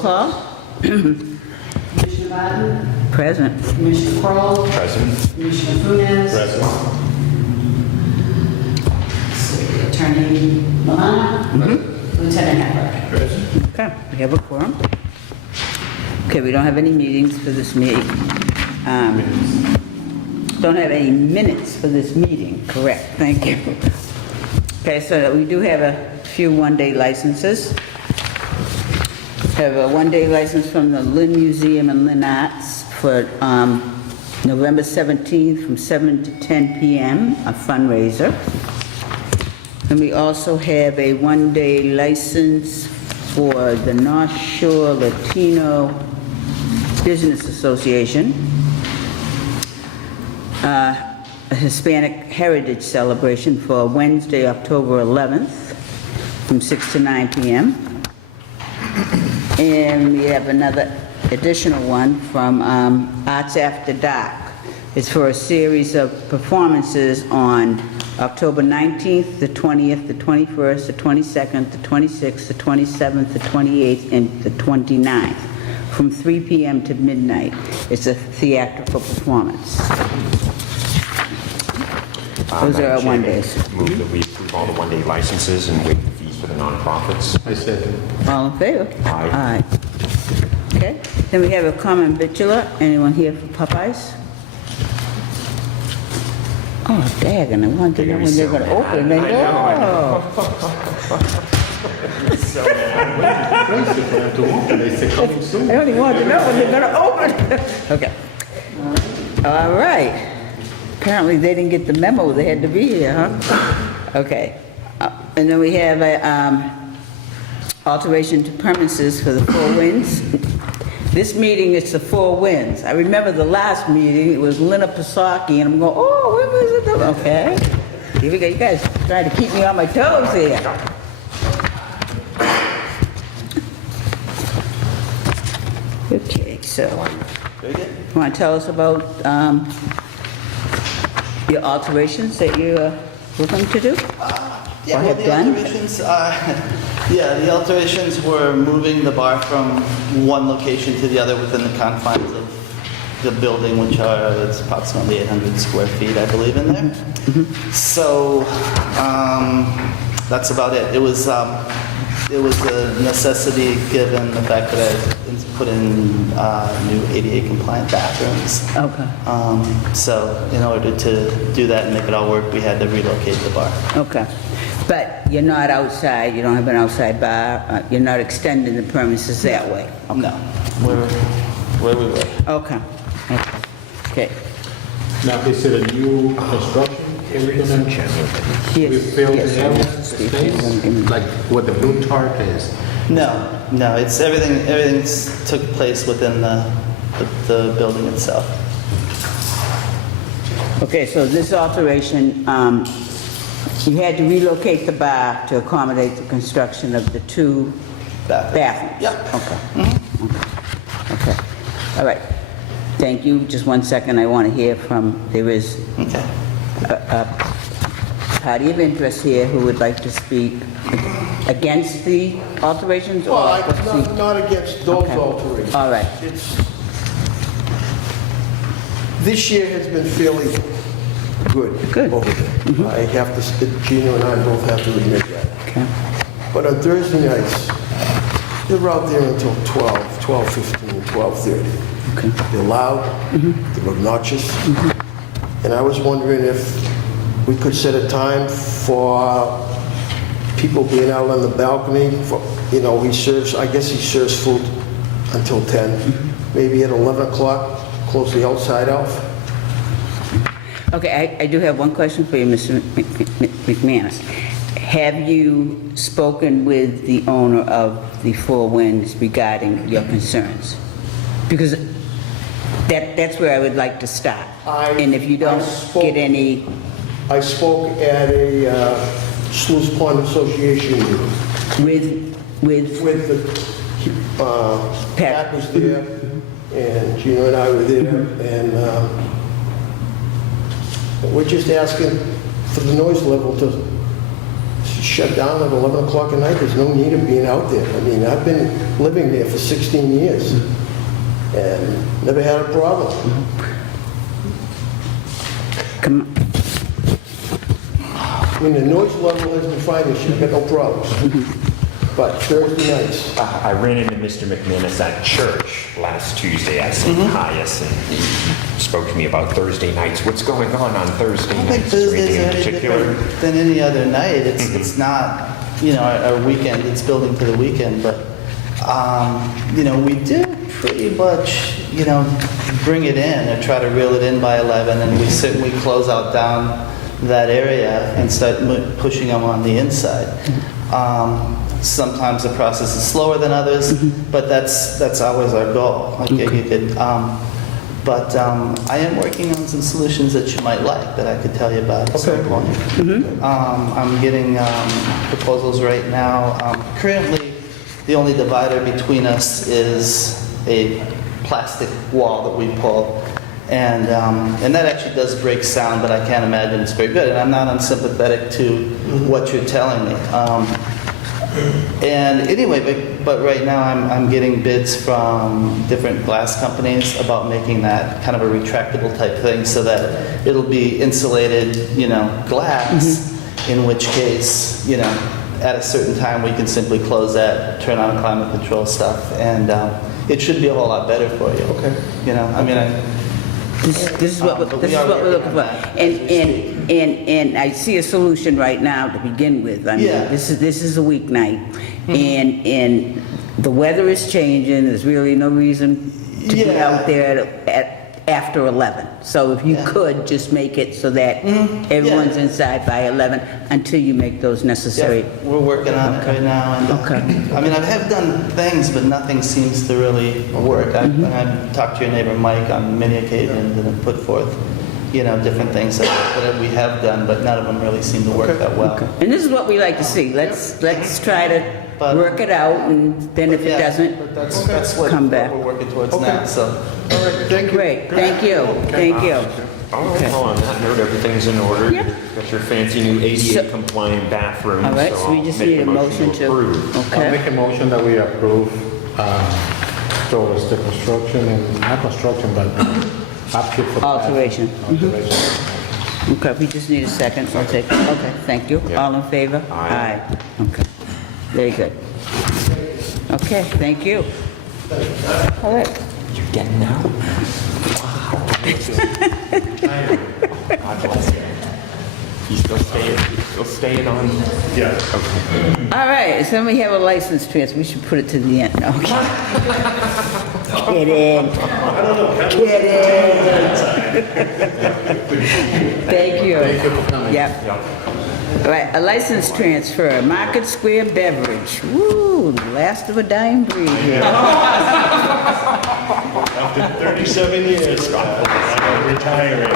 call. Commissioner Barton? Present. Commissioner Crowell? Present. Commissioner Funes? Present. Attorney Milano? Lieutenant Hackler? Present. Okay, we have a quorum. Okay, we don't have any meetings for this meeting. Don't have any minutes for this meeting, correct, thank you. Okay, so we do have a few one-day licenses. Have a one-day license from the Lynn Museum and Lynn Arts for November 17th from 7 to 10 p.m., a fundraiser. And we also have a one-day license for the North Shore Latino Business Association, a Hispanic Heritage Celebration for Wednesday, October 11th, from 6 to 9 p.m. And we have another additional one from Arts After Dark. It's for a series of performances on October 19th, the 20th, the 21st, the 22nd, the 26th, the 27th, the 28th, and the 29th, from 3 p.m. to midnight. It's a theatrical performance. Those are our one-days. Move that we approve all the one-day licenses and waive the fees for the nonprofits. I second. All in favor? Aye. Aye. Okay, then we have a common vitula. Anyone here for Popeyes? Oh, daggone, I wanted to know when they're gonna open. They I know. They say coming soon. I only want to know when they're gonna open. Okay. All right. Apparently they didn't get the memo, they had to be here, huh? Okay. And then we have a alteration to premises for the Four Winds. This meeting, it's the Four Winds. I remember the last meeting, it was Lena Pasaki, and I'm going, oh, when was it? Okay. Here we go. You guys trying to keep me on my toes here. Okay, so, you want to tell us about your alterations that you're looking to do? Yeah, Or well, have the done? alterations, the alterations were moving the bar from one location to the other within the confines of the building, which it's approximately 800 square feet, I believe, in there. So, that's about it. It was a necessity given the fact that I put in new ADA compliant bathrooms. Okay, So in order to do that and make it all work, we had to relocate the bar. okay. But you're not outside, you don't have an outside bar, you're not extending the premises that way? No, we're where we were. Okay, okay. Now, is it a new construction? Everything we Yes, built yes, in yes. space? Like what the blue tart is? No, it's everything's took place within the building itself. Okay, so this alteration, you had to relocate the bar to accommodate the construction of the two bathrooms? Yep. Okay. Okay, all right. Thank you. Just one second, I want to hear from, there is Okay. a party of interest here who would like to speak against the alterations or? Well, not against those Okay. alterations. All right. This year has been fairly good. Good. Over there. I have to, Gino and I both have to admit that. Okay. But on Thursday nights, they're out there until 12:15, 12:30. Okay. They're loud, they're obnoxious. And I was wondering if we could set a time for people being out on the balcony. I guess he serves food until 10. Maybe at 11 o'clock, close the outside off. Okay, I do have one question for you, Mr. McManus. Have you spoken with the owner of the Four Winds regarding your concerns? Because that's where I would like to start. And if you don't get any... I spoke at a Sluice Pond Association meeting. With With the, Pat was there, and Gino and I were there, and we're just asking for the noise level to shut down at 11 o'clock at night. There's no need of being out there. I mean, I've been living there for 16 years and never had a problem. Come on. I mean, the noise level has been fine this year, got no problems. But Thursday nights, I ran into Mr. McManus at church last Tuesday at St. Pius, and he spoke to me about Thursday nights. What's going on Thursday I don't think nights? Is there Thursdays anything are in any particular? different than any other night. It's not, our weekend, it's building to the weekend, but, we do pretty much, bring it in or try to reel it in by 11, and we close out down that area and start pushing them on the inside. Sometimes the process is slower than others, but that's always our goal. I am working on some solutions that you might like that I could tell you about at some point. I'm getting proposals right now. Currently, the only divider between us is a plastic wall that we pull. And that actually does break sound, but I can't imagine it's very good. And I'm not unsympathetic to what you're telling me. And anyway, but right now I'm getting bids from different glass companies about making that kind of a retractable type thing so that it'll be insulated, glass, in which case, at a certain time we can simply close that, turn on climate control stuff, and it should be a whole lot better for you. Okay. This is what we're looking for. And I see a solution right now to begin with. I mean, Yeah. this is a weeknight, and the weather is changing. There's really no reason to be Yeah. out there after 11. So if you Yeah. could just make it so that everyone's inside by 11 until you make those necessary. Yeah, we're working on it right now, and Okay. I have done things, but nothing seems to really work. I've talked to your neighbor Mike on many occasions and have put forth, different things that we have done, but none of them really seem to work that well. And this is what we like to see. Let's try to work it out, and then if it doesn't, But that's what come back. we're working towards now. So, all right, thank you. Great, thank you, thank you. All right, well, on that note, everything's in order. Yep. Got your fancy new ADA compliant bathroom. All right, so we I'll just make need a motion to, approve. I'll okay. make a motion that we approve towards the construction and, not construction, but upkeep for the Alteration. bathroom. Alteration. Okay, we just need a second, I'll take it. Okay, thank you. Yeah. All in favor? Aye. Okay, very good. Okay, thank you. All right. You're getting out? Wow. God bless you. You still staying on? Yeah. All right, so we have a license transfer, we should put it to the end. Okay. Get in. Get in. Thank you. Thank you for coming. Yep. All right, a license transfer, Market Square Beverage. Woo, last of a dying breed here. After 37 years, I'm retiring.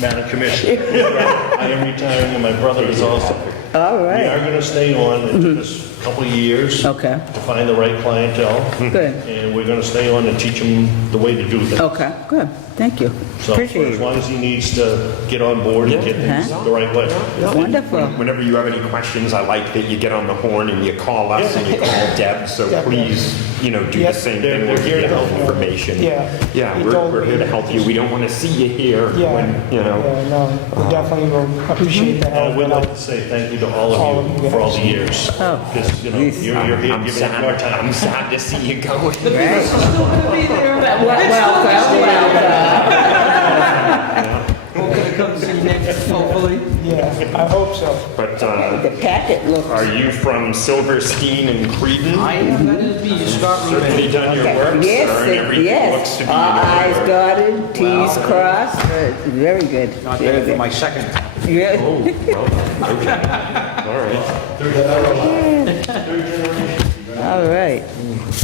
Madam Commissioner, I am retiring, and my brother is also. All We are right, going to stay on. It took us a couple of years Okay. to find the right clientele. Good. And we're going to stay on and teach him the way to do things. okay, good, thank you. So Appreciate as it. long as he needs to get on board and get things Uh-huh. the right way. Wonderful. Whenever you have any questions, I like that you get on the horn and you call us and you call Deb, so please, do the same thing. They're here to help. Information. Yeah. Yeah, You we're don't- here to help you. We don't want to see you here Yeah. when, Yeah, no, we definitely will appreciate the And I help. would and like to say thank you to all All of of you you for all guys. the years. Oh. Because, you're here I'm giving us more sad. time. I'm sad to see you go. Right. Welcome. Yeah, I hope so. But The packet looks. are you from Silverstein and Creedon? I am going to be Scott Certainly done your work, Yes, sir, and everything looks yes. to be All in I's order. dotted, T's crossed. Very good. Not Very bad for good. my second. Yeah. Oh, well, okay. All right. All right.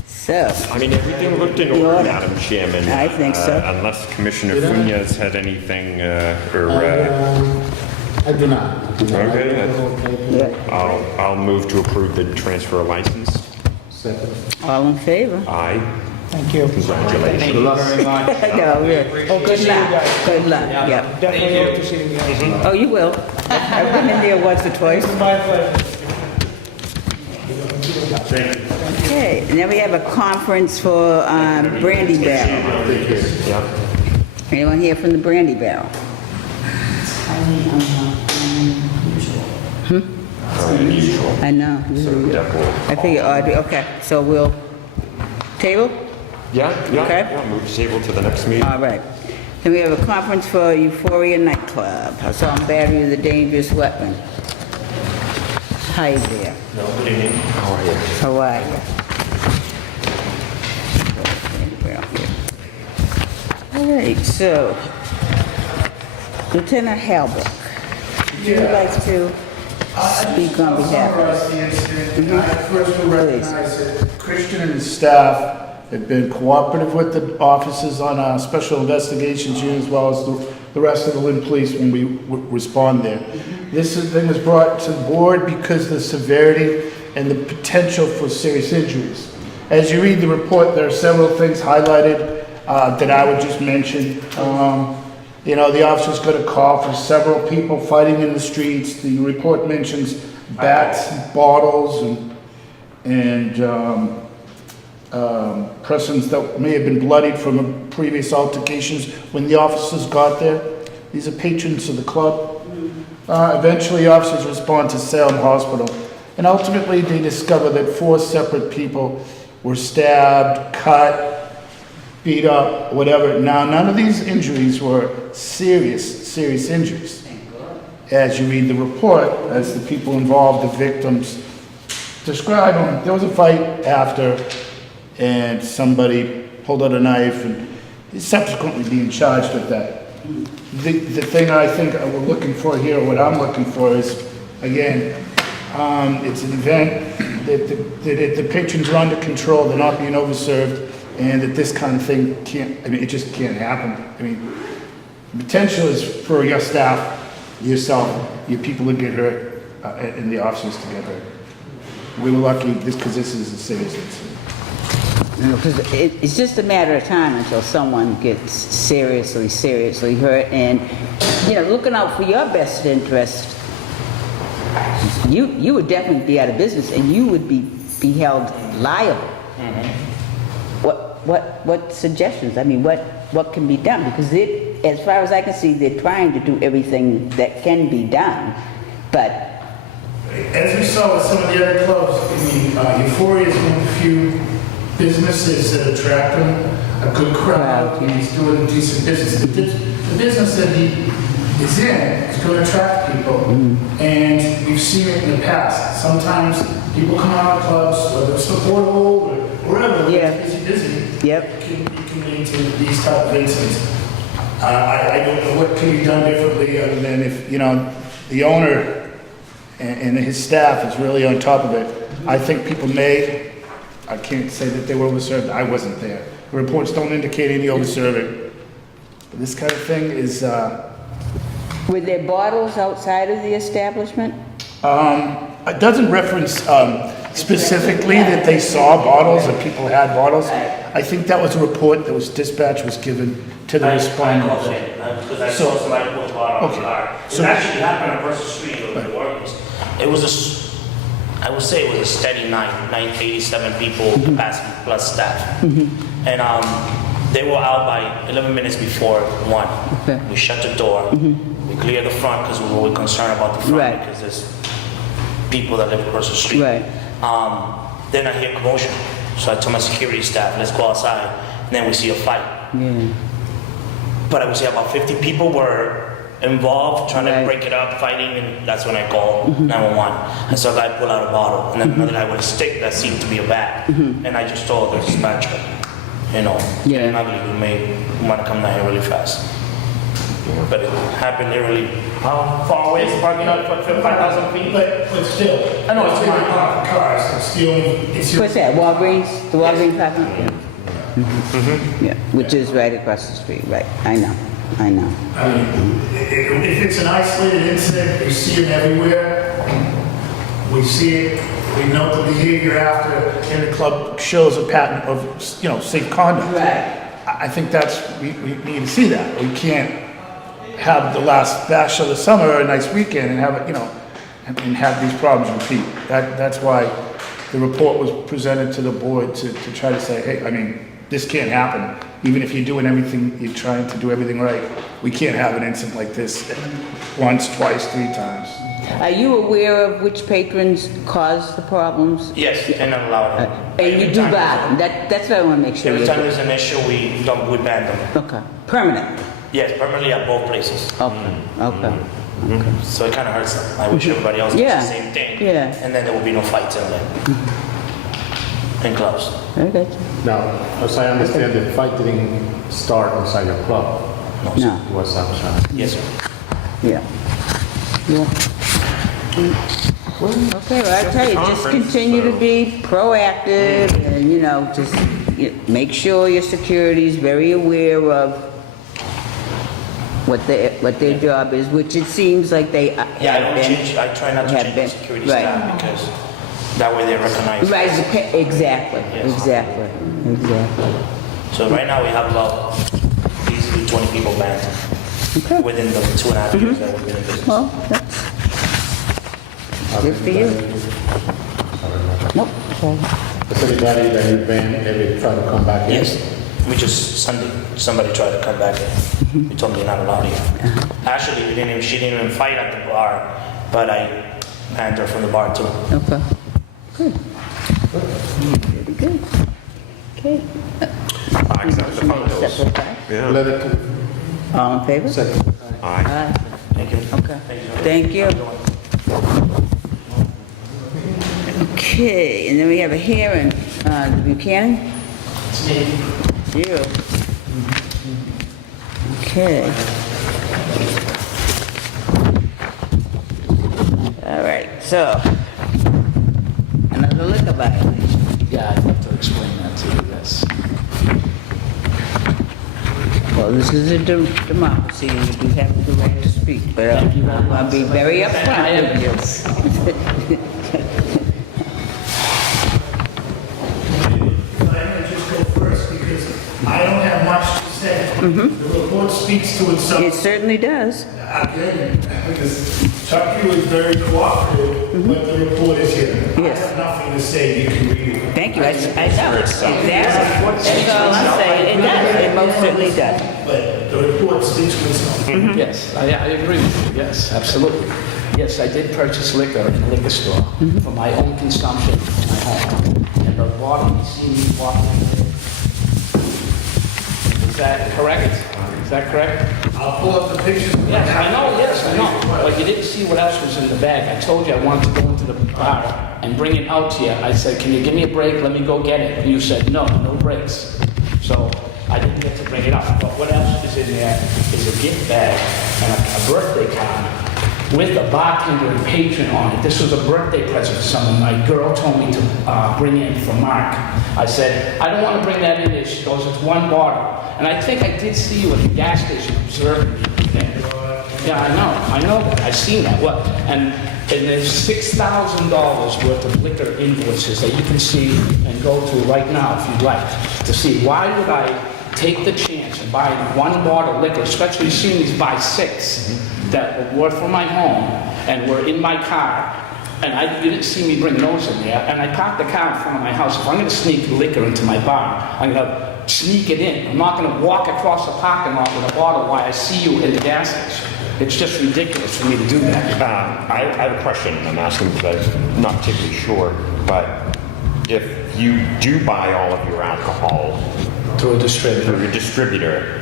So, I mean, everything looked in In order, order. Madam Chairman. I think so. Unless Commissioner Funes had anything, I do not. Okay, yeah. I'll move to approve the transfer license. Second. All in favor? Aye. Thank you. Congratulations. Thank you very much. No, really. Hope to Good see you luck. guys. Good luck. Yep. definitely hope to see you guys. Oh, you will. I've been in there once or twice. My pleasure. Okay, and then we have a conference for Brandy Barrel. Yeah. Anyone here from the Brandy Barrel? Unusual. I know. I figure, okay, so we'll table? Yeah, Okay. yeah, move table to the next meeting. All right. Then we have a conference for Euphoria Nightclub. I saw Battery of the Dangerous Weapon. Hi there. No, good evening. How are you? How are you? All right, so Lieutenant Halbrook, would you like to speak on behalf of us? The incident. I first will recognize that Christian and his staff have been cooperative with the officers on our special investigations unit as well as the rest of the Lynn Police when we respond there. This thing was brought to the board because of the severity and the potential for serious injuries. As you read the report, there are several things highlighted that I would just mention. You know, the officers got a call for several people fighting in the streets. The report mentions bats, bottles, and persons that may have been bloodied from previous altercations when the officers got there. These are patrons of the club. Eventually, officers respond to Salem Hospital, and ultimately they discover that 4 separate people were stabbed, cut, beat up, whatever. Now, none of these injuries were serious injuries. As you read the report, as the people involved, the victims, describe them. There was a fight after, and somebody pulled out a knife, and he's subsequently being charged with that. The thing I think we're looking for here, what I'm looking for is, again, it's an event that the patrons are under control, they're not being overserved, and that this kind of thing can't, I mean, it just can't happen. I mean, the potential is for your staff, yourself, your people to get hurt, and the officers to get hurt. We were lucky because this is a serious incident. Because it's just a matter of time until someone gets seriously hurt, and, you know, looking out for your best interest, you would definitely be out of business, and you would be held liable. What suggestions? I mean, what can be done? Because as far as I can see, they're trying to do everything that can be done, but As we saw with some of the other clubs, I mean, Euphoria is one of the few businesses that attract him, a good crowd, and he's doing decent business. The business that he is in is going to attract people, and we've seen it in the past. Sometimes people come out of clubs, whether it's the portable or wherever, Yeah. it's busy. Yep. It can lead to these type of incidents. I don't know what can be done differently other than if, you know, the owner and his staff is really on top of it. I think people I can't say that they were overserved, I wasn't there. The reports don't indicate any overserving. But this kind of thing is, were there bottles outside of the establishment? it doesn't reference specifically that they saw bottles or people had bottles. I think that was a report that was dispatched, was given to the responders. Because I saw somebody put a bottle on the car. It So- actually happened across the street of the Organs. It was I would say it was a steady 987 people capacity plus staff. And they were out by 11 minutes before 1. Okay. We shut the door. We cleared the front because we were concerned about the front Right. because there's people that live across the street. Right. Then I hear commotion. So I told my security staff, let's go outside. And then we see a fight. Yeah. But I would say about 50 people were involved, trying to Right. break it up, fighting, and that's when I called 911. I saw a guy pull out a bottle, and then another guy with a stick that seemed to be a bat. And I just told the dispatcher, you know, Yeah. getting ugly, we want to come down here really fast. But it happened literally, how far away is the parking lot? 5,000 feet? But still, I know it's bigger fine. parked cars, it's the only, it's the What's that, Walgreens? The Walgreens parking lot? Yeah. Yeah, which is right across the street, right. I know. I mean, if it's an isolated incident, we see them everywhere. We see it, we know the behavior after, and the club shows a pattern of, you know, safe conduct. Right. I think we need to see that. We can't, have the last bash of the summer, a nice weekend, and have it, and have these problems repeat. That's why the report was presented to the board to try to say, hey, I mean, this can't happen. Even if you're doing everything, you're trying to do everything right, we can't have an incident like this once, twice, 3 times. Are you aware of which patrons cause the problems? Yes, they're not allowed. And you do ban them? That's what I want to make sure Every you time do. there's an issue, we ban them. Okay, permanent? Yes, permanently at both places. Okay, okay. So it kind of hurts them. I wish everybody else does Yeah, the same thing. yeah. And then there will be no fights in there. And clubs. Okay. Now, as I understand, the fight didn't start inside your club. No, It was outside. Yes, sir. yeah. Yeah. Okay, well, I tell you, just continue to be proactive and, just make sure your security is very aware of what their job is, which it seems like they have been. Yeah, I try not to have change been, the security right. staff because that way they're recognized. Right, exactly, Yes. exactly. So right now we have about easily 20 people banned Okay, within the 2.5 years that we've been in business. well, that's good for you. Nope, sorry. Has anybody that you banned ever tried to come back in? Yes, we just Sunday, somebody tried to come back in. We told them you're not allowed here. Actually, she didn't even fight at the bar, but I banned her from the bar too. Okay, good. Very good. Okay. Accept the photos. Separate back. Yeah. Letter to All in favor? second. Aye. Aye. Thank you. Okay, thank you. Okay, and then we have a hearing, Buchanan? You. Okay. All right, so, another liquor violation. Yeah, I'd have to explain that to you, yes. Well, this is a democracy, and you do have the right to speak, but I'll be very upfront with you. I'm going to just go first because I don't have much to say. The report speaks to itself. It certainly does. Okay, because Chucky was very cooperative, but the report is here. Yes. I have nothing to say, you can read it. Thank you, I know, exactly. That's all I'm saying, it does, it most certainly does. But the report speaks for itself. Yes, I agree with you, yes, absolutely. Yes, I did purchase liquor in a liquor store for my own consumption in my home. And the bottom, you see me walking there. Is that correct? Is that correct? I'll pull up the pictures. Yes, I know. But you didn't see what else was in the bag. I told you I wanted to go into the bar and bring it out to you. I said, can you give me a break? Let me go get it. And you said, no breaks. So I didn't get to bring it up. But what else is in there is a gift bag and a birthday card with a bartender and patron on it. This was a birthday present for someone. My girl told me to bring in for Mark. I said, I don't want to bring that in there. She goes, it's one bottle. And I think I did see you at the gas station observing me. Yeah, I know that. I seen that. What? And there's $6,000 worth of liquor invoices that you can see and go to right now if you'd like to see. Why would I take the chance and buy one bottle of liquor, especially you see these buy 6 that were for my home and were in my car, and you didn't see me bring those in there, and I parked the car in front of my house. If I'm going to sneak liquor into my bar, I'm going to sneak it in. I'm not going to walk across the parking lot with a bottle while I see you in the gas station. It's just ridiculous for me to do that. I have a question I'm asking because I'm not particularly sure, but if you do buy all of your alcohol Through a distributor. through a distributor,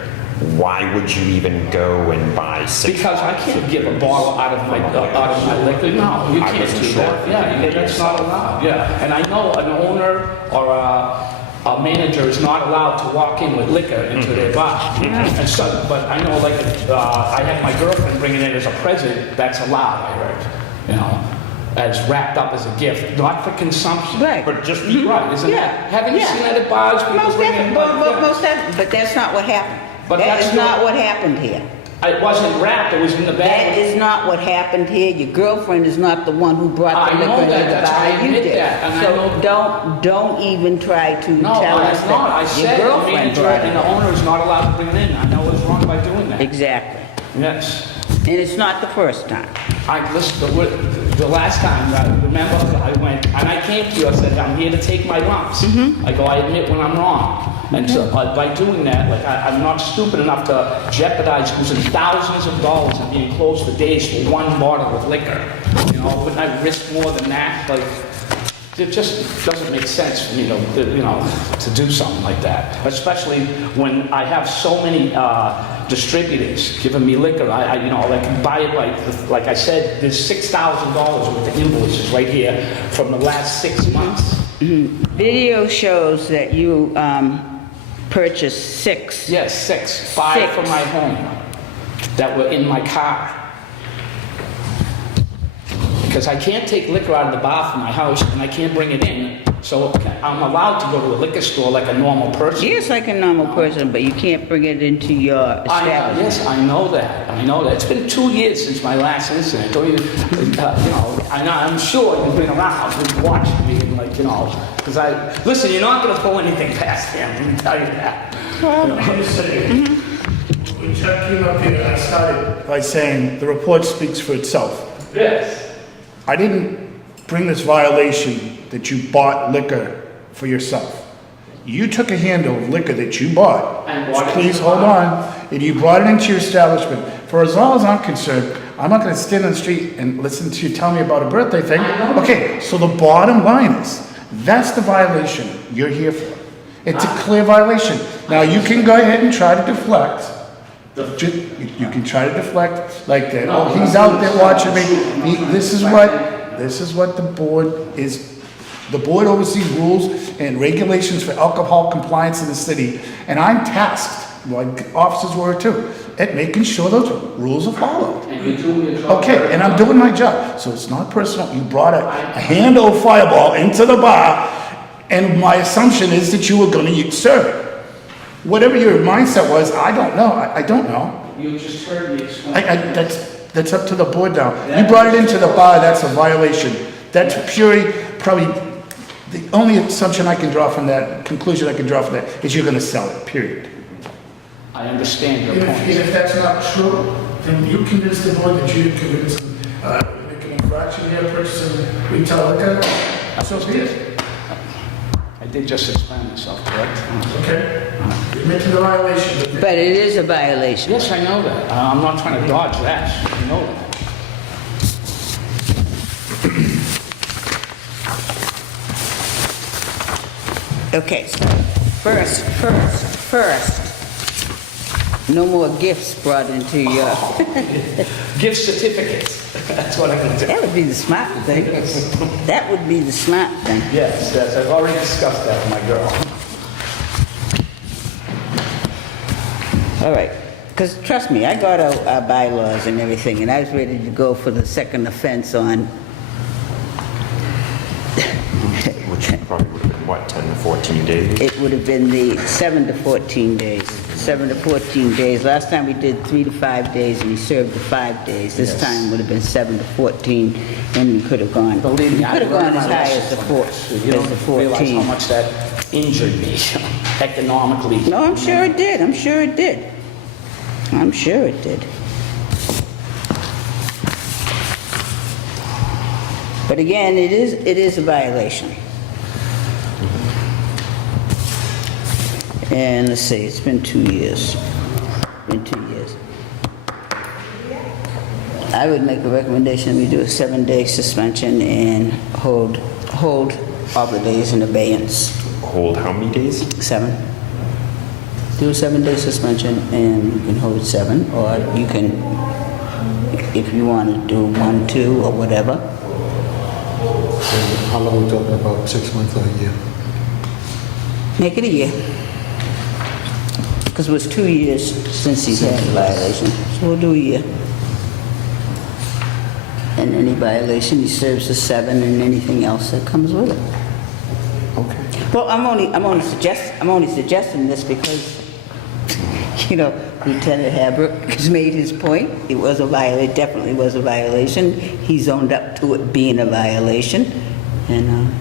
why would you even go and buy 6? Because I can't give a bottle out of my liquor. No, you I can't wasn't do sure. that. Yeah, that's not allowed. Yeah, and I know an owner or a manager is not allowed to walk in with liquor into their bar. And so, but I know, like, I had my girlfriend bring it in as a present. That's allowed, I heard. As wrapped up as a gift, not for consumption. Right. But just Right, isn't Yeah. it? Haven't you Yeah. seen that at bars? People Most bring in definitely, but that's not what happened. But That that's is not not- what happened here. It wasn't wrapped, it was in the bag. That is not what happened here. Your girlfriend is not the one who brought the I know liquor into that. the That's why I bar. You admit did. that, and I So don't even try to No, tell I us not. I that your said the girlfriend manager brought and the it. owner is not allowed to bring it in. I know it's wrong by doing that. Exactly. Yes. And it's not the first time. I listened, the last time, I remember, I went, and I came to you, I said, I'm here to take my lumps. I go, I admit when I'm wrong. And so by doing that, like, I'm not stupid enough to jeopardize losing thousands of dollars and being closed for days for one bottle of liquor. You know, wouldn't I risk more than that? Like, it just doesn't make sense for me to do something like that. Especially when I have so many distributors giving me liquor. I can buy it like I said, there's $6,000 worth of invoices right here from the last 6 months. Video shows that you purchased 6. Yes, 6. 5 6. from my home that were in my car. Because I can't take liquor out of the bar from my house and I can't bring it in. So I'm allowed to go to a liquor store like a normal person. Yes, like a normal person, but you can't bring it into your establishment. Yes, I know that. I know that. It's been 2 years since my last incident. Don't even, I'm sure you've been around and watched me and because listen, you're not going to pull anything past him, I can tell you that. Well, let me just say, when Chuck came up here, I started by saying the report speaks for itself. Yes. I didn't bring this violation that you bought liquor for yourself. You took a handle of liquor that you bought. And bought it. Please hold on. And you brought it into your establishment. For as long as I'm concerned, I'm not going to stand on the street and listen to you tell me about a birthday thing. Okay, so the bottom line is, that's the violation you're here for. It's a clear violation. Now you can go ahead and try to deflect. You can try to deflect like that. Oh, he's out there watching me. This is what the board is. The board oversees rules and regulations for alcohol compliance in the city, and I'm tasked, like officers were too, at making sure those rules are followed. And you're doing your job. Okay, and I'm doing my job, so it's not personal. You brought a handle of Fireball into the bar, and my assumption is that you were going to serve it. Whatever your mindset was, I don't know. I don't know. You just heard me explain. That's up to the board now. You brought it into the bar, that's a violation. That's probably the only assumption I can draw from that, conclusion I can draw from that, is you're going to sell it, period. I understand your And point. if that's not true, then you convince the board that you convince them, make an infraction here, purchasing retail liquor, so be it. I did just explain myself, correct? Okay? You're making a violation. But it is a violation. Yes, I know that. I'm not trying to dodge that. I know that. Okay, so first, no more gifts brought into your, Gift certificates. That's what I'm going to do. that would be the smart thing. That would be the smart thing. Yes, I've already discussed that with my girl. All right, because trust me, I got our bylaws and everything, and I was ready to go for the second offense on, Which probably would have been, what, 10 to 14 days? it would have been the 7 to 14 days. 7 to 14 days. Last time we did 3 to 5 days, and we served the 5 days. This Yes. time would have been 7 to 14, and we could have gone, Believe me, we I could have gone learned as my high lesson as the from 4, this. as You the don't realize how 14. much that injured me economically. No, I'm sure it did. I'm sure it did. I'm sure it did. But again, it is a violation. And let's see, it's been 2 years. Been 2 years. I would make a recommendation, we do a 7-day suspension and hold all the days in abeyance. Hold how many days? 7. Do a 7-day suspension and you can hold 7, or you can, if you want to do 1, 2, or whatever. And how long are we talking about, 6 months or a year? Make it a year. Because it was 2 years since he's had a violation, so we'll do a year. And any violation, he serves a 7 and anything else that comes with it. Okay. Well, I'm only suggesting this because, Lieutenant Haber has made his point. It was a violation, definitely was a violation. He's owned up to it being a violation, and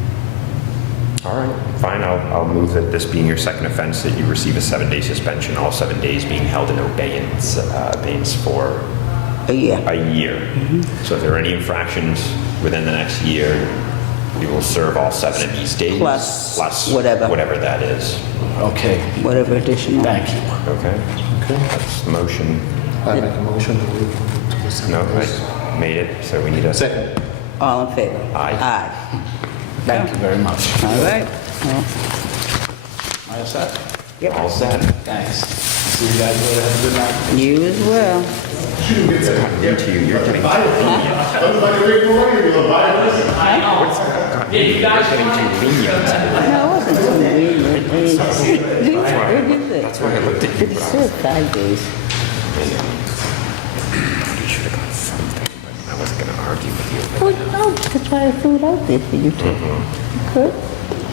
All right, fine, I'll move that this being your second offense, that you receive a 7-day suspension, all 7 days being held in abeyance for A year. a year. So if there are any infractions within the next year, you will serve all 7 of these days. Plus whatever. whatever. that is. Okay, Whatever additional. thank you. Okay? That's the motion. I make a motion to move to the second. No, I made it, so we need a... Second. All in favor? Aye. Aye. Thank you very much. All right. Well, All set? All set. Thanks. See you guys later. Have a good night. you as well. Into you, you're getting... I know. Yeah, you guys Getting too lenient. No, it wasn't too lenient. That's why I looked at you, It's but I still 5 days. you should have got something, but I wasn't going to argue with you. Well, no, that's why I threw it out there for you to. Good.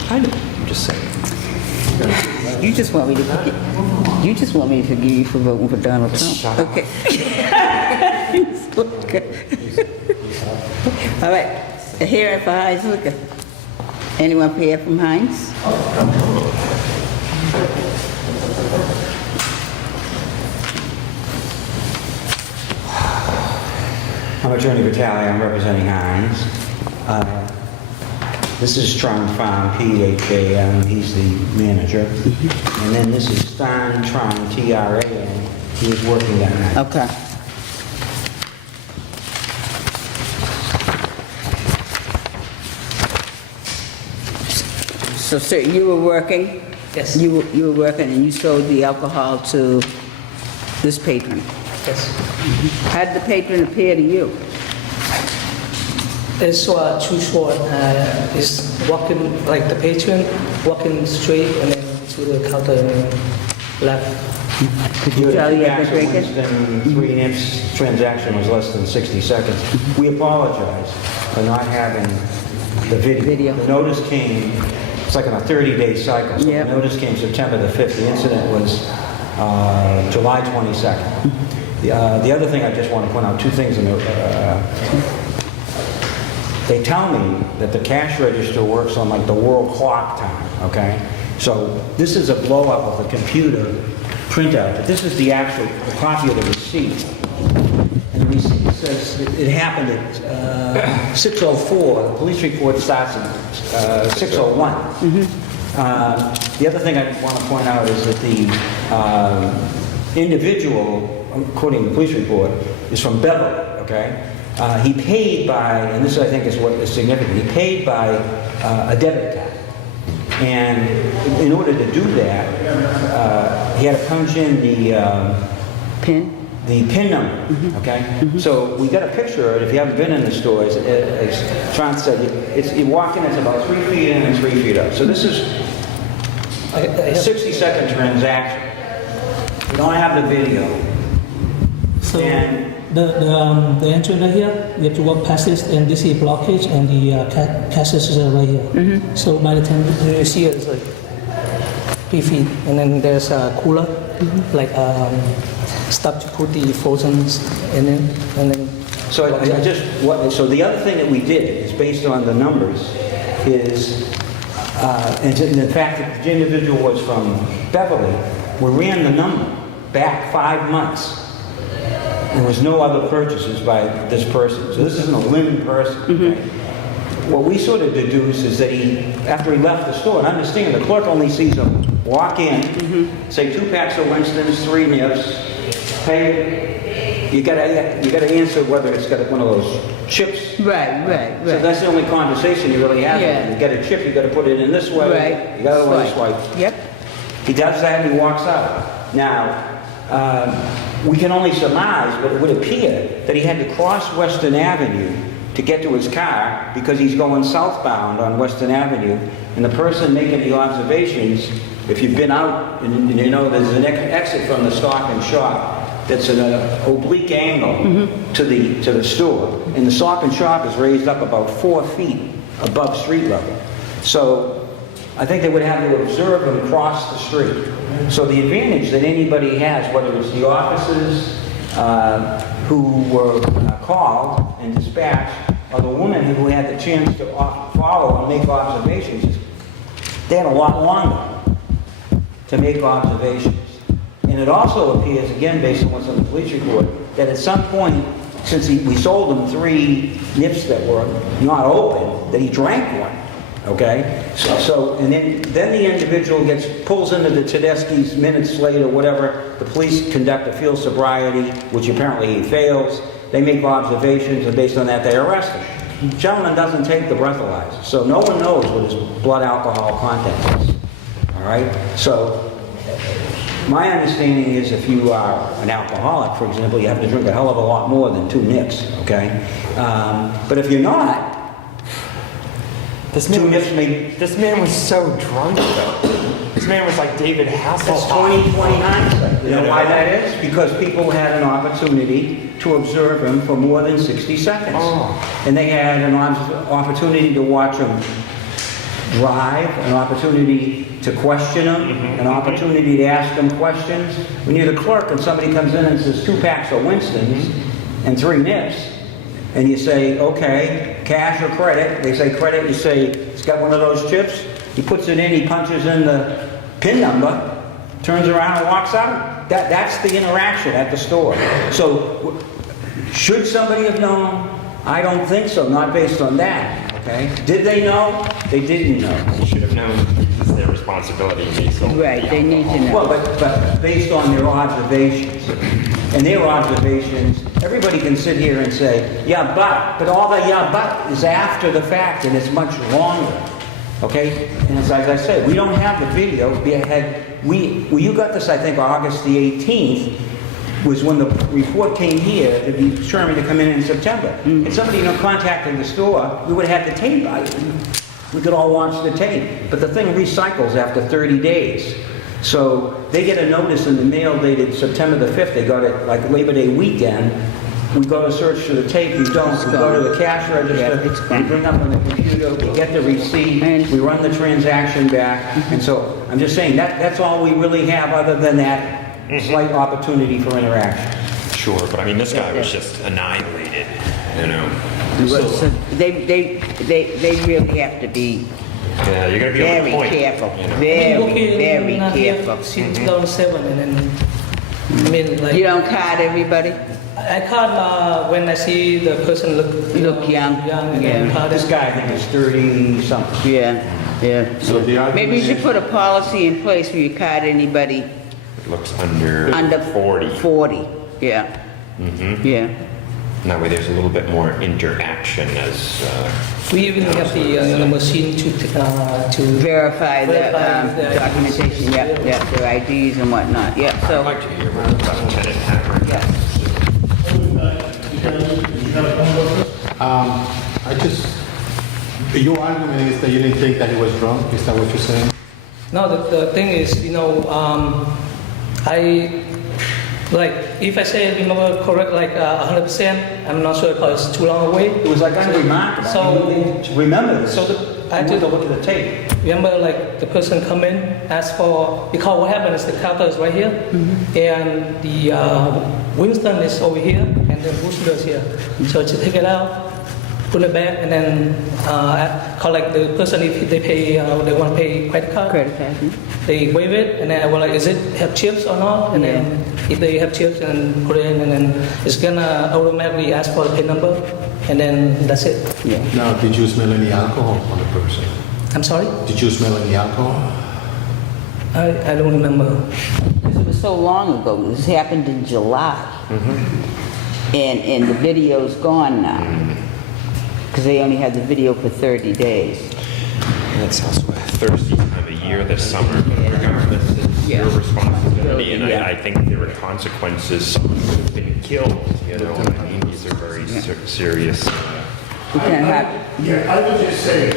I know, I'm just saying. You just want me to forgive. You just want me to forgive you for voting for Donald Trump. Shut up. Okay. Okay. All right. A hearing for Heinz Liquor. Anyone here from Heinz? I'm Attorney Vitale, I'm representing Heinz. This is Tron Farm, P-H-A-M, he's the manager. And then this is Stan Tron, T-R-A-N, he is working that night. Okay. So, sir, you were working? Yes. You were working and you sold the alcohol to this patron? Yes. How did the patron appear to you? It's too short. It's walking, like the patron, walking straight and then to the counter and then left. Could you tell you had been drinking? Winston, 3 nips, transaction was less than 60 seconds. We apologize for not having the video. The notice came, it's like on a 30-day cycle. So Yep. the notice came September the 5th. The incident was July 22nd. The other thing I just want to point out, 2 things. They tell me that the cash register works on like the world clock time, okay? So this is a blow up of a computer printout, but this is the actual copy of the receipt. And the receipt says it happened at 6:04. The police report starts at 6:01. The other thing I want to point out is that the individual, according to the police report, is from Beverly, okay? He paid by, and this I think is what is significant, he paid by a debit card. And in order to do that, he had to punch in the PIN? the PIN number, okay? So we got a picture of it. If you haven't been in the stores, as Tron said, you walk in, it's about 3 feet in and 3 feet up. So this is a 60-second transaction. We don't have the video. So And the entrance right here, you have to walk past this and this is blockage and the cash register is right here. So by the time you see it, it's like 3 feet. And then there's a cooler, like stuff to put the frozen in it. And then so so the other thing that we did is based on the numbers is, and the fact that the individual was from Beverly, we ran the number back 5 months. There was no other purchases by this person. So this isn't a Lynn person. Okay? What we sort of deduce is that after he left the store, and understand the clerk only sees him walk in, say 2 packs of Winston's, 3 nips, pay. You gotta answer whether it's got one of those chips. Right. So that's the only conversation you really have. Yeah. You get a chip, you gotta put it in this way. Right. You gotta let it swipe. Yep. He does that and he walks out. Now, we can only surmise, but it would appear that he had to cross Western Avenue to get to his car because he's going southbound on Western Avenue. And the person making the observations, if you've been out and you know there's an exit from the Stop and Shop that's at an oblique angle to the store. And the Stop and Shop is raised up about 4 feet above street level. So I think they would have to observe him cross the street. So the advantage that anybody has, whether it's the officers who were called and dispatched, or the woman who had the chance to follow and make observations, they had a lot longer to make observations. And it also appears, again, based on what's on the police report, that at some point, since we sold him 3 nips that were not open, that he drank one, okay? So and then the individual pulls into the Tedeschi's minutes later, whatever, the police conduct a field sobriety, which apparently he fails, they make observations, and based on that, they arrest him. The gentleman doesn't take the breathalyzer, so no one knows what his blood alcohol content is, all right? So my understanding is if you are an alcoholic, for example, you have to drink a hell of a lot more than 2 nips, okay? But if you're not, This 2 nips may... This man was so drunk, though. This man was like David Hasselhoff. It's 20/20 hindsight. You know why that is? Because people had an opportunity to observe him for more than 60 seconds. And they had an opportunity to watch him drive, an opportunity to question him, an opportunity to ask him questions. When you're the clerk and somebody comes in and says 2 packs of Winston's and 3 nips, and you say, okay, cash or credit? They say credit, you say, it's got one of those chips. He puts it in, he punches in the PIN number, turns around and walks out. That's the interaction at the store. So, should somebody have known? I don't think so, not based on that, okay? Did they know? They didn't know. They should have known. It's their responsibility. Right, they need to know. Well, but based on their observations, and their observations, everybody can sit here and say, yeah, but all the yeah, but is after the fact, and it's much longer, okay? And as I said, we don't have the video. You got this, I think, August the 18th, was when the report came here to be determined to come in September. And somebody, contacted the store, we would have had the tape. We could all watch the tape. But the thing recycles after 30 days. So they get a notice in the mail dated September the 5th. They got it like Labor Day weekend. We go to search for the tape, we don't. We go to the cash register, we bring up on the computer, we get the receipt, we run the transaction back. And so I'm just saying, that's all we really have other than that slight opportunity for interaction. Sure, but I mean, this guy was just annihilated, So they really have to be Yeah, you're gonna be on very point. careful, You know? very careful. Since 2007, and then, I mean, like... You don't card everybody? I card when I see the person Look young, and yeah. then card This it. guy, I think, is 30-something. Yeah. So the argument Maybe you should is- put a policy in place where you card anybody It looks under under 40. 40, yeah. Yeah. And that way there's a little bit more interaction as, We even have the machine to Verify the Verify the documentation, yeah, their IDs and whatnot, yeah, I'd so, like to hear more about Lieutenant Hammond. Your argument is that you didn't think that he was drunk, is that what you're saying? No, the thing is, if I say remember correct, 100%, I'm not sure because it's too long away. It was like unremarkable. So- Remember this. So I I took did a look at the tape. remember the person come in, ask for, because what happened is the counter is right here, and the Winston is over here, and then Bushler is here. So to take it out, put it back, and then collect the person if they pay, they want to pay credit card. credit card. They waive it, and then I was like, is it have chips or not? And then if they have chips, and put it in, and then it's gonna automatically ask for the PIN number, and then that's it. Yeah. Now, did you smell any alcohol on the person? I'm sorry, Did you smell any alcohol? I don't remember. Because it was so long ago, this happened in July. And the video's gone now. Because they only had the video for 30 days. And it's also a thirsty time of year this summer, but regardless, it's your responsibility, and Yeah. I think there were consequences. Someone would have been killed, I mean, these are very serious. We can't have, Yeah, I would just say,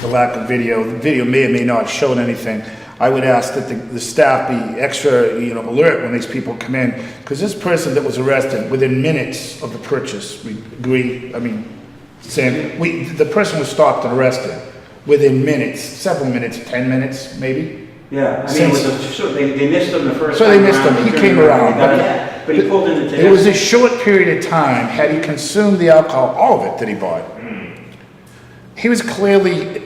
the lack of video, the video may or may not have shown anything. I would ask that the staff be extra, alert when these people come in, because this person that was arrested, within minutes of the purchase, we agree, Sam, the person was stopped and arrested within minutes, several minutes, 10 minutes, maybe? Yeah, Since- they missed him the first So time they missed him, he turned came around. But he pulled into It was a short period of time, had he consumed the alcohol, all of it that he bought, he was clearly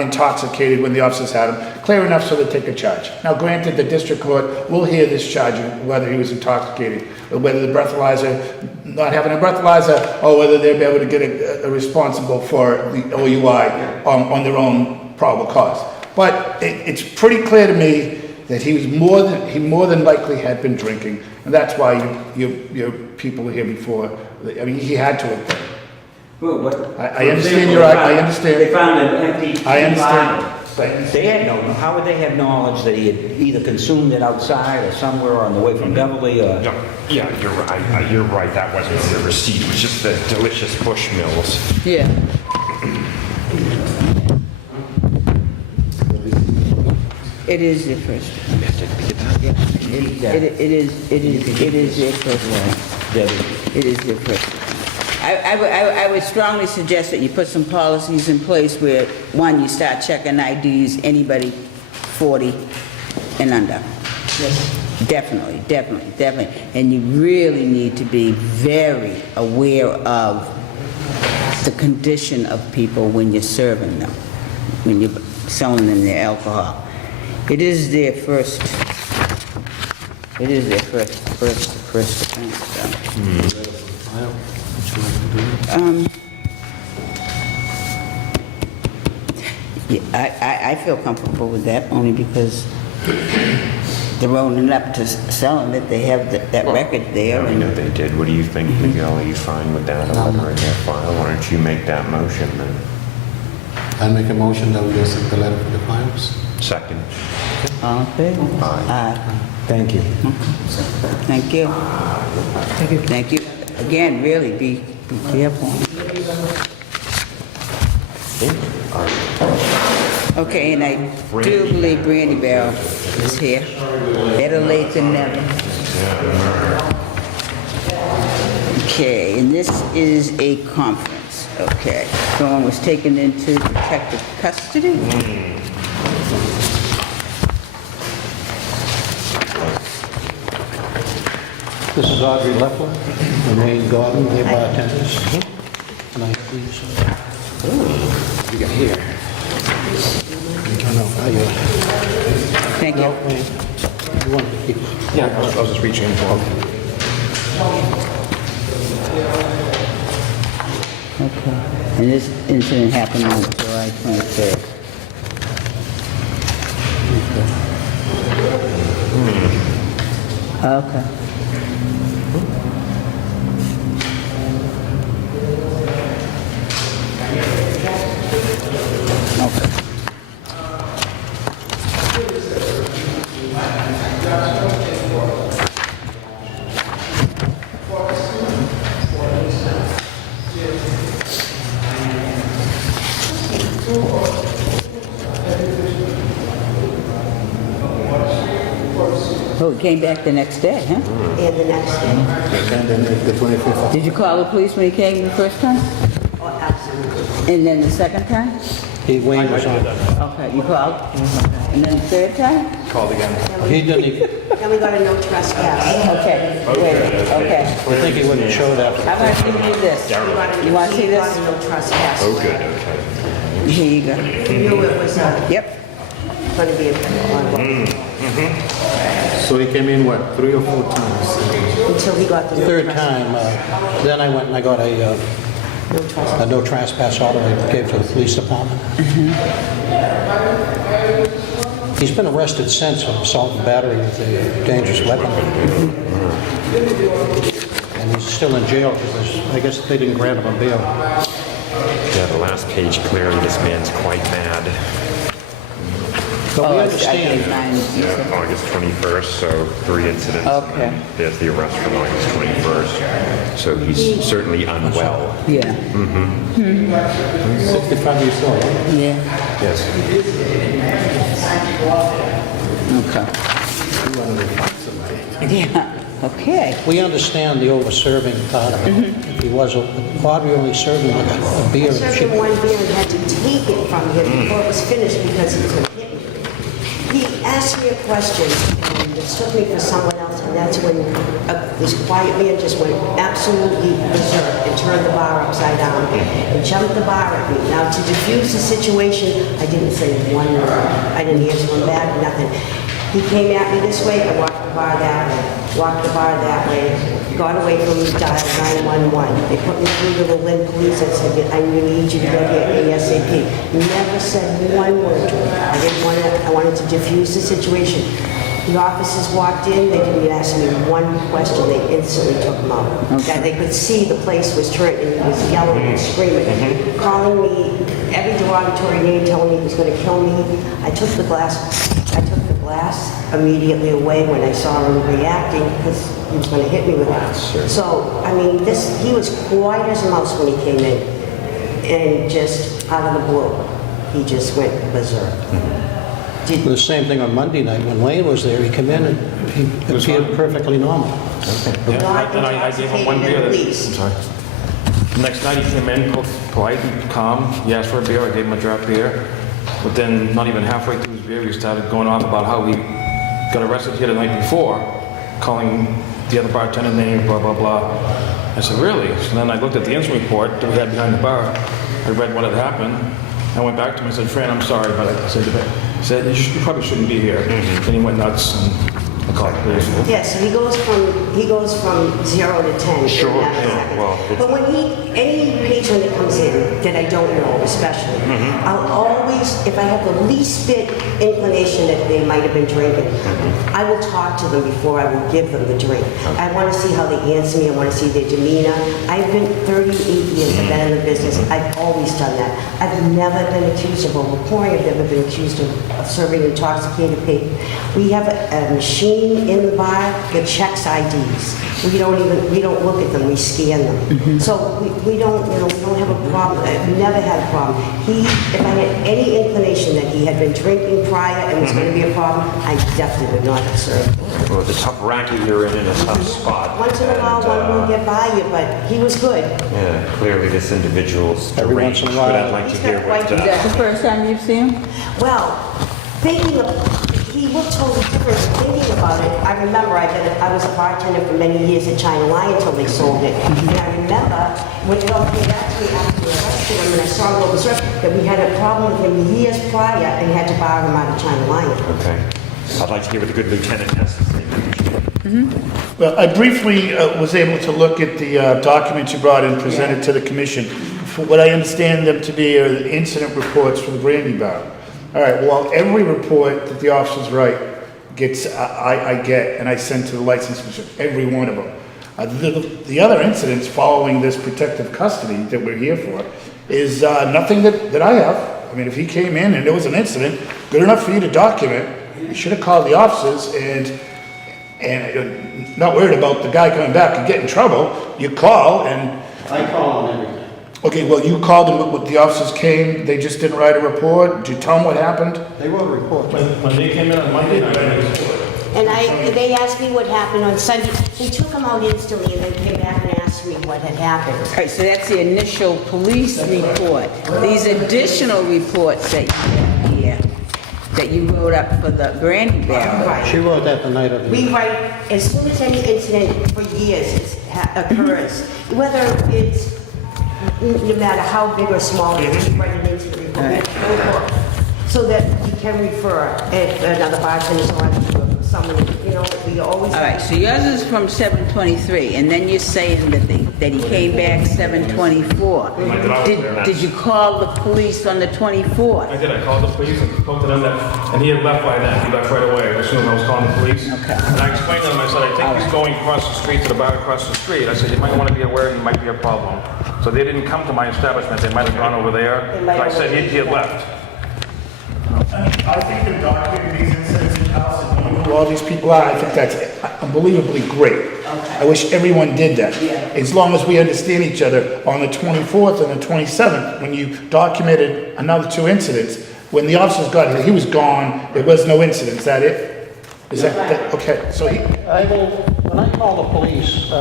intoxicated when the officers had him, clear enough so they take a charge. Now granted, the district court will hear this charge, whether he was intoxicated, or whether the breathalyzer, not having a breathalyzer, or whether they'll be able to get a responsible for the OUI on their own probable cause. But it's pretty clear to me that he more than likely had been drinking, and that's why your people were here before. I mean, he had to have been. Well, but- I understand I understand. They found an empty. I understand. bottle. But they had no, how would they have knowledge that he had either consumed it outside or somewhere on the way from Beverly or? No, yeah, you're right. You're right. That wasn't on the receipt. It was just the delicious Bushmills. Yeah. It is their first. It is their first one. It is their first. I would strongly suggest that you put some policies in place where, one, you start checking IDs, anybody 40 and under. Yes. Definitely. And you really need to be very aware of the condition of people when you're serving them, when you're selling them their alcohol. It is their first offense, so. Yeah, I feel comfortable with that only because they're owning up to selling it. They have that record there. I know they did. What do you think, Miguel? Are you fine with that? A letter in their file? Why don't you make that motion then? I'll make a motion that we accept the letter for the files. Second. All in favor? Aye. Thank you. Thank you. Thank you. Again, really, be careful. Okay, and I do believe Brandy Barrel is here. Better late than never. Okay, and this is a conference. Okay, someone was taken into protective custody. This is Audrey Leffler, and Wayne Gordon, their bartenders. Can I have these? Oh, you got here. No, Thank you. no, Wayne. You want to keep? Yeah, I was just reaching for Okay, and this incident happened on July 23rd. Okay. Okay. Oh, he came back the next day, huh? And the next day. And then the 25th. Did you call the police when he came the first time? Oh, absolutely. And then the second time? Wayne was on. Okay, you called? And then the third time? Called again. He didn't even, Then we got a no trespass. Okay, wait, okay. I think he wouldn't show that. I'm gonna give you this. You wanna see We got this? a no trespass. Oh, good, okay. Here you go. We knew it was Yep. going to be on So he came in, what, 3 or 4 times? until he got the no Third trespass. time, then I went and I got a no trespass order I gave to the police department. He's been arrested since for assault and battery with a dangerous weapon. And he's still in jail because I guess they didn't grant him a bail. Yeah, the last page, clearly this man's quite mad. But we I think understand, mine, Yeah, August 21st, so 3 incidents. Okay. There's the arrest from August 21st. So he's certainly unwell. yeah, 65 years old, right? yeah, Yes. okay. Yeah, okay. We understand the over-serving part of it. If he was, Audrey only served him like a beer. I served him one beer and had to take it from him before it was finished because he couldn't hit me. He asked me a question and mistook me for someone else, and that's when this quiet man just went absolutely berserk and turned the bar upside down and jumped the bar at me. Now, to defuse the situation, I didn't say one word. I didn't answer him back, nothing. He came at me this way, I walked the bar that way, walked the bar that way, got away from me, dialed 911. They put me through to the Lynn police and said, I need you to go here ASAP. Never said one word to him. I wanted to defuse the situation. The officers walked in, they didn't ask me one question, they instantly took him out. That they could see the place was turned and he was yelling and screaming, calling me every derogatory name, telling me he was going to kill me. I took the glass immediately away when I saw him reacting because he was going to hit me with it. So, I mean, he was quiet as a mouse when he came in, and just out of the blue, he just went berserk. The same thing on Monday night when Wayne was there. He came in and he appeared perfectly normal. And I gave him one beer. I'm sorry. The next night he came in, polite and calm. He asked for a beer. I gave him a draft beer. But then, not even halfway through his beer, he started going off about how he got arrested here the night before, calling the other bartender name, blah, blah, blah. I said, really? So then I looked at the incident report that we had behind the bar. I read what had happened. I went back to him and said, Fran, I'm sorry, but I said, you probably shouldn't be here. Then he went nuts and I called the police. Yeah, so he goes from 0 to 10. Sure, in yeah, well, but when any patron that comes in that I don't know, especially, I'll always, if I have the least bit inclination that they might have been drinking, I will talk to them before I will give them the drink. I want to see how they answer me. I want to see their demeanor. I've been 38 years. I've been in the business. I've always done that. I've never been accused of overpouring. I've never been accused of serving intoxicated people. We have a machine in the bar that checks IDs. We don't look at them, we scan them. So we don't have a problem. I've never had a problem. If I had any inclination that he had been drinking prior and was going to be a problem, I definitely would not have served. Well, it's a tough racket you're in a tough spot. Once in a while, one will get by you, but he was good. Yeah, clearly this individual's deranged, once in a but while. I'd like to hear what... Is that the first time you've seen him? Well, he looked totally different. Thinking about it, I remember I was a bartender for many years at China Lion until they sold it. And I remember when it all came back to me after we arrested him and I saw him go berserk, that we had a problem with him years prior and had to bar him out of China Lion. Okay. I'd like to hear what the good lieutenant has to say. Well, I briefly was able to look at the documents you brought in, presented to the commission. For what I understand them to be are the incident reports for the brandy bar. All right, well, every report that the officers write I get and I send to the license commissioner, every one of them. The other incidents following this protective custody that we're here for is nothing that I have. I mean, if he came in and there was an incident, good enough for you to document, you should have called the officers and not worried about the guy coming back and get in trouble. You call and... I call on everything. Okay, well, you called them, when the officers came, they just didn't write a report? Did you tell them what happened? They wrote a report. When they came in on Monday, I read his report. And they asked me what happened on Sunday. They took him out instantly and then came back and asked me what had happened. All right, so that's the initial police report. These additional reports that you have here, that you wrote up for the brandy barrel. Right. She wrote that the night of the... We write, as soon as any incident for years occurs, whether it's, no matter how big or small it is, we write it into the report. So that we can refer if another bartender's on to someone, we always... All right, so yours is from 7/23, and then you're saying that he came back 7/24. Did you call the police on the 24th? I did. I called the police and spoke to them, and he had left by then. He left right away. I assumed I was calling the police. Okay. And I explained to them, I said, I think he's going across the street to the bar across the street. I said, you might want to be aware he might be a problem. So they didn't come to my establishment. They might have gone over there. So I said he had left. I think the documenting these incidents in-house and knowing who all these people are, I think that's unbelievably great. I wish everyone did that. As long as we understand each other. On the 24th and the 27th, when you documented another 2 incidents, when the officers got here, he was gone, there was no incident. Is that it? Is that okay, so he... When I call the police,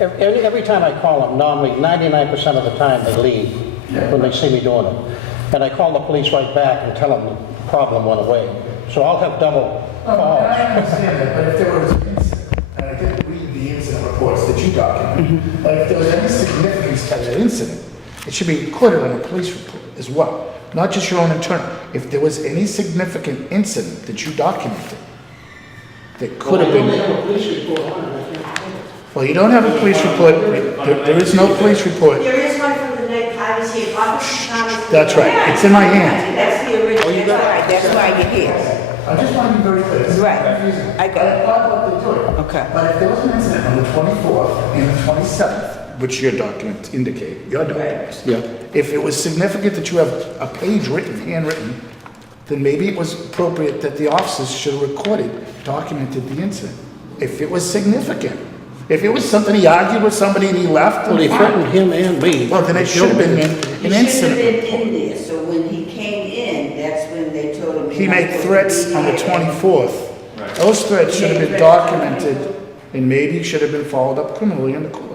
every time I call them, normally 99% of the time they leave when they see me doing it. And I call the police right back and tell them the problem went away. So I'll have double calls. I understand that, but if there was an incident, and I didn't read the incident reports, did you document. But if there was any significance to that incident, it should be recorded on a police report as well, not just your own internal. If there was any significant incident that you documented, that could have been. Well, you don't have a police report, there is no police report. There is one from the night I was here, Officer Thomas. That's right, it's in my hand. That's the original, that's right, that's why you're here. I just want to be very clear. This is Right. confusing. I got it. thought what they're doing. Okay. But if there was an incident on the 24th and the 27th, which your documents indicate, your documents. Yeah. If it was significant that you have a page written, handwritten, then maybe it was appropriate that the officers should have recorded, documented the incident. If it was significant. If it was something he argued with somebody and he left. Well, he threatened him and me. Well, then it should have been an He incident. shouldn't have been in there, so when he came in, that's when they told him. He made threats on the 24th. Those threats should have been documented and maybe should have been followed up criminally in the court.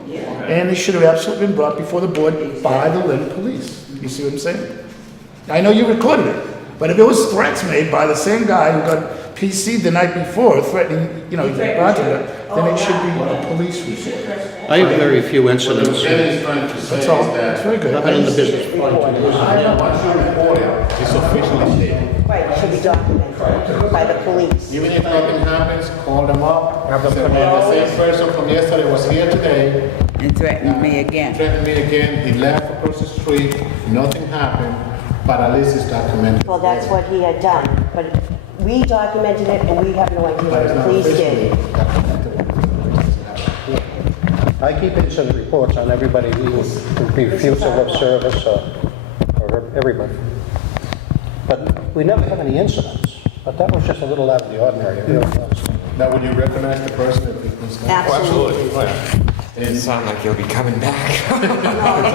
And they should have absolutely been brought before the board by the Lynn police. You see what I'm saying? I know you recorded it, but if it was threats made by the same guy who got PC'd the night before, threatening, you know, then it should be a police report. I have very few incidents. That's all. That's very good. I've been in the business for 22 years. It's officially stated. Right, it should be documented by the police. Even if nothing happens, call them up. Have them come in. The same person from yesterday was here today. And threatened me again. Threatened me again. He left across the street. Nothing happened. But at least it's documented. Well, that's what he had done, but we documented it and we have no idea But what it's the not police officially did. documented. I keep incident reports on everybody who refusal of service or everybody. But we never have any incidents. But that was just a little out of the ordinary, it really was. Now, would you recognize the person if it was not? Absolutely. It didn't sound like he'll be coming back. No, you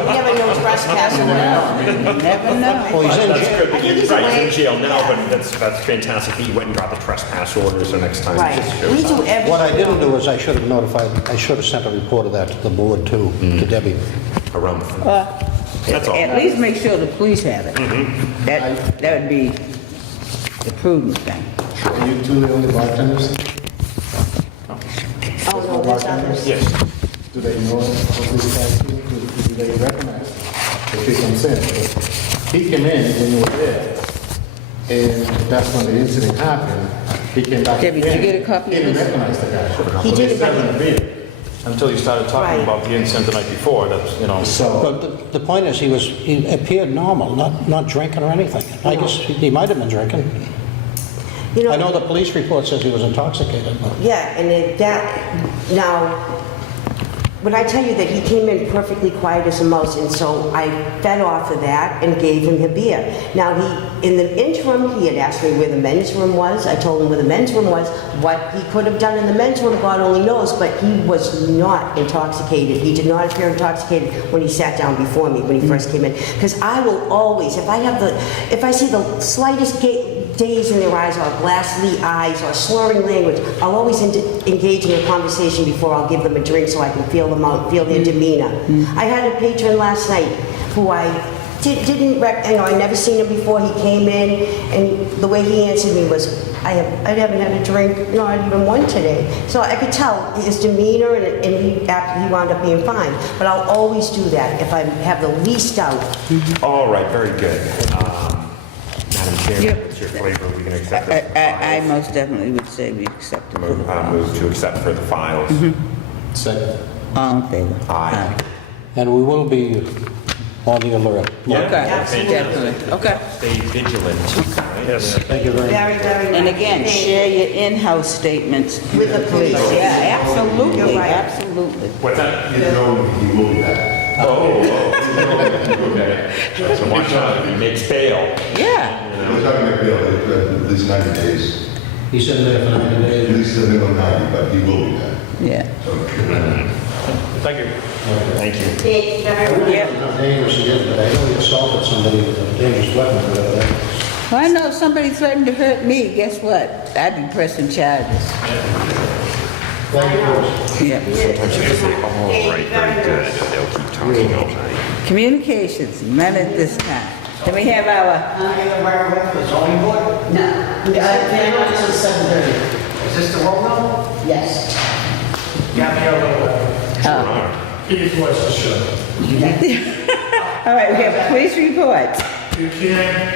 never know trespass around. Never know. Well, he's in That's jail. good, I think he's he's right, away. he's in jail now, Yeah. but that's fantastic. He went and got the trespass order, so next time Right, he just shows we up. do everything. What I didn't do is I should have notified, I should have sent a report of that to the board too, to Debbie. Around the front. That's all. At least make sure the police have it. That would be the prudent thing. Are you two the only bartenders? Oh, no, there's others. Yes. Do they know what this guy is? Do they recognize him? If he comes in? But he came in when you were there, and that's when the incident happened. He came back Debbie, did you again. get a copy He of didn't this? recognize the guy. He So did, they served him a beer. Until you started talking Right. about the incident the night before, that's, you know. So, But the point is, he appeared normal, not drinking or anything. I guess he might have been drinking. You I know the police report says he was intoxicated, but Yeah, and now, when I tell you that he came in perfectly quiet as a mouse, and so I fed off of that and gave him a beer. Now, in the interim, he had asked me where the men's room was. I told him where the men's room was. What he could have done in the men's room, God only knows, but he was not intoxicated. He did not appear intoxicated when he sat down before me, when he first came in. Because I will always, if I see the slightest daze in their eyes, or glassy eyes, or slurring language, I'll always engage in a conversation before I'll give them a drink so I can feel them out, feel their demeanor. I had a patron last night who I I'd never seen him before. He came in, and the way he answered me was, I haven't had a drink, not even one today. So I could tell his demeanor, and he wound up being fine. But I'll always do that if I have the least doubt. All right, very good. Madam Chairman, Yep. what's your flavor? We can accept this? I most definitely would say we accept it. Move to accept for the files. second. All in favor? Aye. and we will be on the alert. Okay, definitely. Okay. Stay vigilant. Yes. Thank you very much. Very, very And much. again, Thank share your in-house statements with the police. Yeah, absolutely, You're right. absolutely. What's that? You know he will be back. So watch out, he makes bail. Yeah. We're talking about at least 90 days. He's in there for 90 At days. least a minimum 90, but he will be back. Yeah. Thank you. Thank you. Thank you very much. Yeah. How dangerous he is, but I know he assaulted somebody with a dangerous weapon or whatever. Well, I know if somebody threatened to hurt me, guess what? I'd be pressing charges. Thank you. Yeah. Sometimes you just say, all right, very good, and they'll keep talking all night. Communications, none at this time. Then we have our, Is this the roll call? Yes. Got me a little Sure are. All right, we have police reports. Buchanan,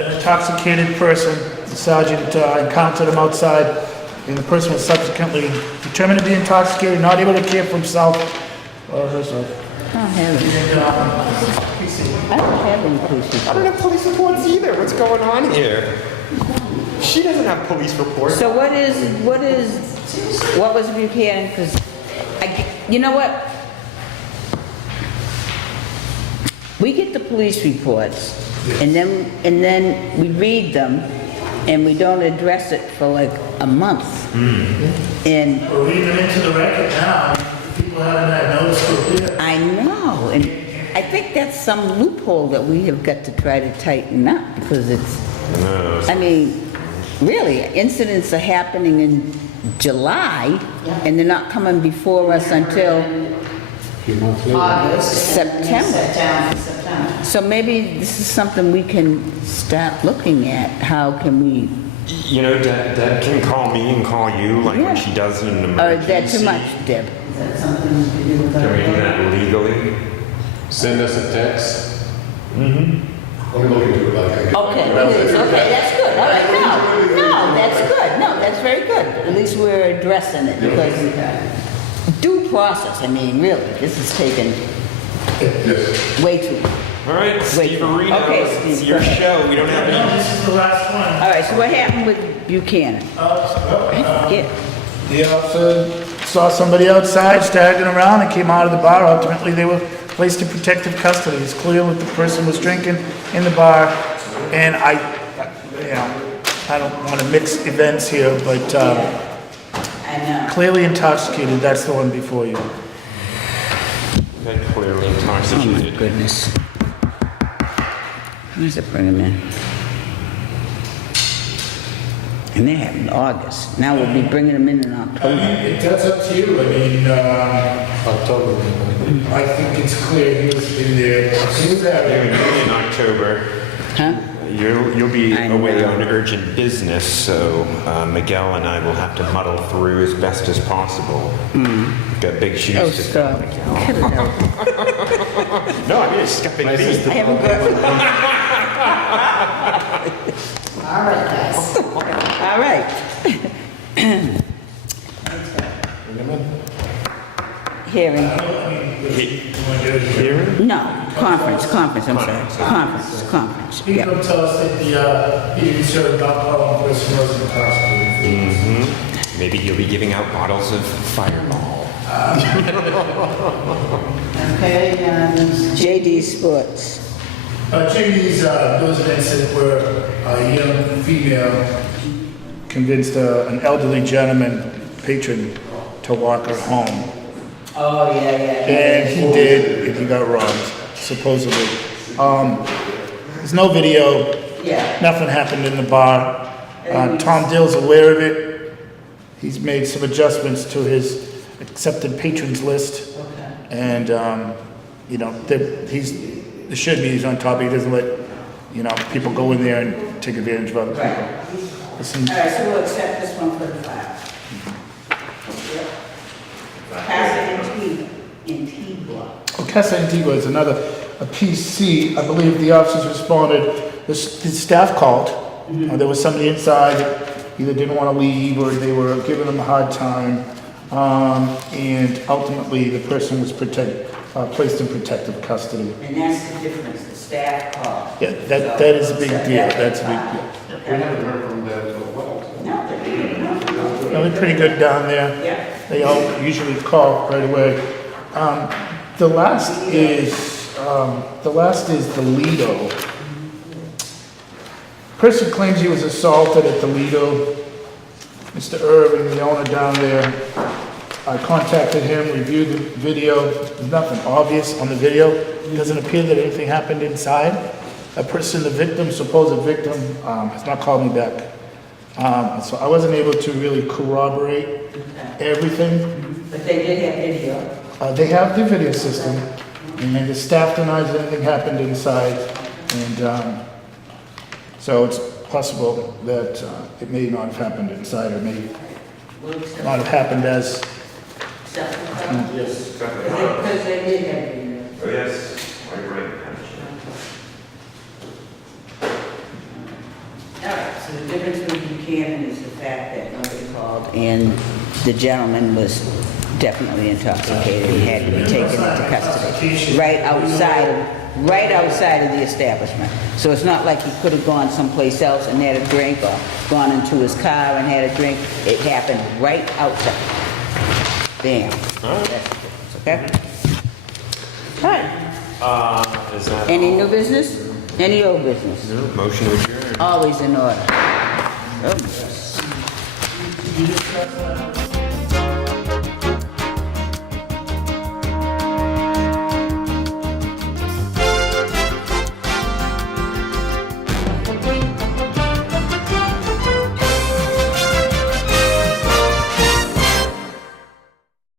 an intoxicated person, the sergeant encountered him outside, and the person was subsequently determined to be intoxicated, not able to care for himself or herself. I don't have any. I don't have any police reports. I don't have police reports either. What's going on here? She doesn't have police reports. So what was Buchanan, because, you know what? We get the police reports, and then we read them, and we don't address it for like a month. And We're reading them into the record now. People haven't had notice of it. I know, and I think that's some loophole that we have got to try to tighten up, because it's, I mean, really, incidents are happening in July, and they're not coming before us until September. So maybe this is something we can start looking at. How can we? You know, Deb can call me and call you, like when she does an Or emergency. is that too much, Deb? Can we do that legally? Send us a text. Let me look into it. Okay, that's good. All right, no, that's good. No, that's very good. At least we're addressing it, because due process, I mean, really, this is taking way too long. All right, Steve Arena, Okay, it's Steve, your go ahead. show. We don't have any. This is the last one. All right, so what happened with Buchanan? Yeah. The officer saw somebody outside staggering around and came out of the bar. Ultimately, they were placed in protective custody. It's clear that the person was drinking in the bar, and I don't want to mix events here, but I know. clearly intoxicated. That's the one before you. Clearly Oh my intoxicated. goodness. Where's it bring him in? And they happened in August. Now we'll be bringing them in October. That's up to you. I mean, October. I think it's clear he was in there. In October. Huh? You'll be I away know. on urgent business, so Mm. Miguel and I will have to muddle through as best as possible. Got big shoes Oh, to fill. stop. Cut it out. No, I mean, it's skipping I haven't got... All right, guys. All right. Hearing. Hearing? No, conference, I'm sorry. Conference, He yeah. come tell us that he didn't serve alcohol and person wasn't intoxicated. Maybe you'll be giving out bottles of Fireball. Okay, JD Sports. JD's, there was an incident where a young female convinced an elderly gentleman, patron, to walk her home. Oh, yeah. And he did, and he got robbed, supposedly. There's no video. Yeah. Nothing happened in the bar. Tom Dill's aware of it. He's made some adjustments to his accepted patrons list. Okay. And, he's on top of it. He doesn't let, people go in there and take advantage of other people. Listen, All right, so we'll accept this one for the file. Casa Antigua. Casa Antigua is a PC. I believe the officers responded. The staff called. There was somebody inside that either didn't want to leave or they were giving them a hard time. And ultimately, the person was placed in protective custody. And that's the difference, the staff call. Yeah, that is a big deal. That's a big deal. We haven't heard from them as well. No, they're pretty good down there. Yeah. They all usually call right away. The last is the Lido. Person claims he was assaulted at the Lido. Mr. Irving, the owner down there, I contacted him, reviewed the video. There's nothing obvious on the video. It doesn't appear that anything happened inside. A person, the victim, supposed victim, has not called me back. So I wasn't able to really corroborate everything. But they did have video. They have the video system, and the staff denies that anything happened inside. And so it's possible that it may not have happened inside, or may not have happened as Yes. Because they did have it in there. Oh, yes. Right. All right, so the difference with Buchanan is the fact that nobody called, and the gentleman was definitely intoxicated and had to be taken into custody, right outside of the establishment. So it's not like he could have gone someplace else and had a drink, or gone into his car and had a drink. It happened right outside. Bam. That's the difference, okay? All right. Is that Any all? new business? Any old business? No, motion to adjourn. Always in order. Oh. You discussed that?